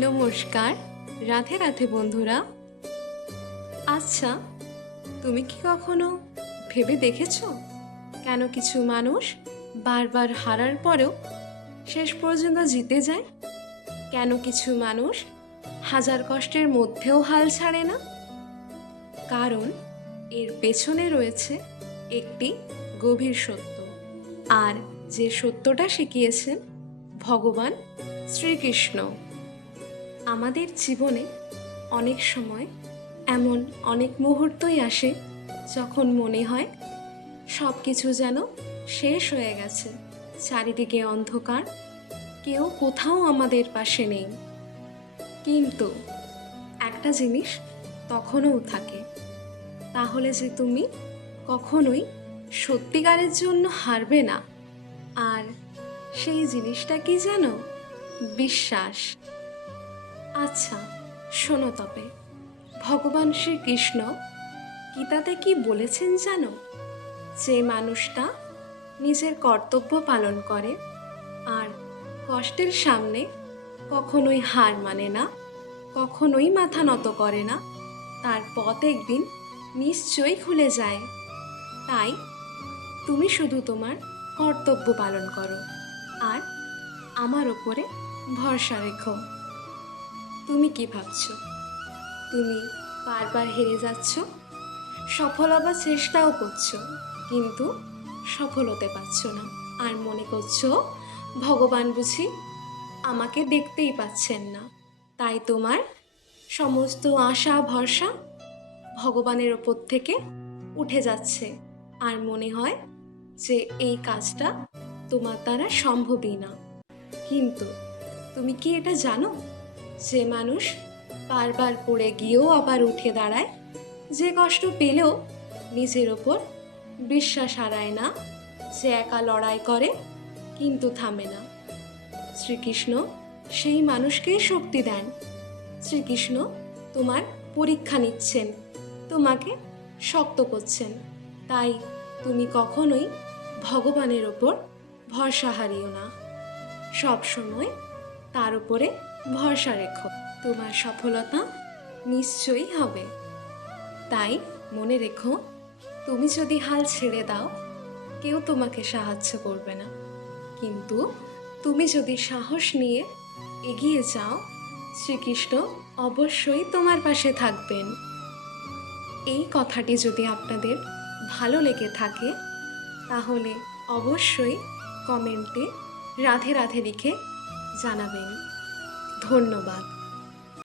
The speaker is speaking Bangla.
নমস্কার। রাধে রাধে বন্ধুরা। আচ্ছা, তুমি কি কখনো ভেবে দেখেছো কেন কিছু মানুষ বারবার হারার পরেও শেষ পর্যন্ত জিতে যায়? কেন কিছু মানুষ হাজার কষ্টের মধ্যেও হাল ছাড়ে না? কারণ এর পেছনে রয়েছে একটি গভীর সত্য, আর যে সত্যটা শিখিয়েছেন ভগবান শ্রীকৃষ্ণ। আমাদের জীবনে অনেক সময় এমন অনেক মুহূর্তই আসে যখন মনে হয় সব কিছু যেন শেষ হয়ে গেছে, চারিদিকে অন্ধকার, কেউ কোথাও আমাদের পাশে নেই। কিন্তু একটা জিনিস তখনও থাকে, তাহলে যে তুমি কখনোই সত্যিকারের জন্য হারবে না। আর সেই জিনিসটা কি জানো? বিশ্বাস। আচ্ছা, শোনো তবে, ভগবান শ্রীকৃষ্ণ গীতাতে কি বলেছেন জানো? যে মানুষটা নিজের কর্তব্য পালন করে আর কষ্টের সামনে কখনোই হার মানে না, কখনোই মাথা নত করে না, তার পথ একদিন নিশ্চয়ই খুলে যায়। তাই তুমি শুধু তোমার কর্তব্য পালন করো আর আমার ওপরে ভরসা রেখো। তুমি কি ভাবছো? তুমি বারবার হেরে যাচ্ছ, সফল হবার চেষ্টাও করছো, কিন্তু সফল হতে পারছো না, আর মনে করছো ভগবান বুঝি আমাকে দেখতেই পাচ্ছেন না। তাই তোমার সমস্ত আশা ভরসা ভগবানের ওপর থেকে উঠে যাচ্ছে, আর মনে হয় যে এই কাজটা তোমার দ্বারা সম্ভবই না। কিন্তু তুমি কি এটা জানো, যে মানুষ বারবার পড়ে গিয়েও আবার উঠে দাঁড়ায়, যে কষ্ট পেলেও নিজের ওপর বিশ্বাস হারায় না, যে একা লড়াই করে কিন্তু থামে না, শ্রীকৃষ্ণ সেই মানুষকেই শক্তি দেন। শ্রীকৃষ্ণ তোমার পরীক্ষা নিচ্ছেন, তোমাকে শক্ত করছেন। তাই তুমি কখনোই ভগবানের ওপর ভরসা হারিও না, সব সময় তার উপরে ভরসা রেখো। তোমার সফলতা নিশ্চয়ই হবে। তাই মনে রেখো, তুমি যদি হাল ছেড়ে দাও, কেউ তোমাকে সাহায্য করবে না। কিন্তু তুমি যদি সাহস নিয়ে এগিয়ে যাও, শ্রীকৃষ্ণ অবশ্যই তোমার পাশে থাকবেন। এই কথাটি যদি আপনাদের ভালো লেগে থাকে, তাহলে অবশ্যই কমেন্টে রাধে রাধে লিখে জানাবেন। ধন্যবাদ।